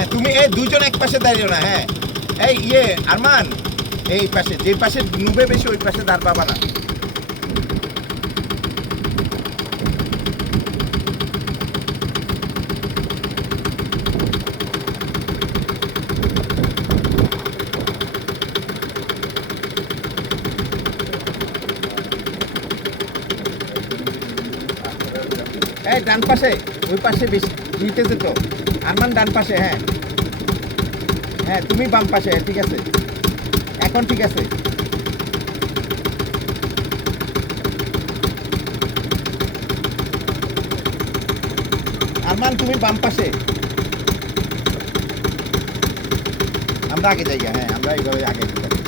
হ্যাঁ তুমি এই দুইজন এক পাশে দাঁড়িও না। হ্যাঁ এই আরমান, এই পাশে যে পাশে নুবে বেশি ওই পাশে দাঁড় পাবা না। এই ডান পাশে, ওই পাশে বেশি নিতেছে তো। আরমান ডান পাশে। হ্যাঁ হ্যাঁ তুমি বাম পাশে। ঠিক আছে, এখন ঠিক আছে। আরমান তুমি বাম পাশে, আমরা আগে যাই। হ্যাঁ আমরা এইভাবে আগে যাই।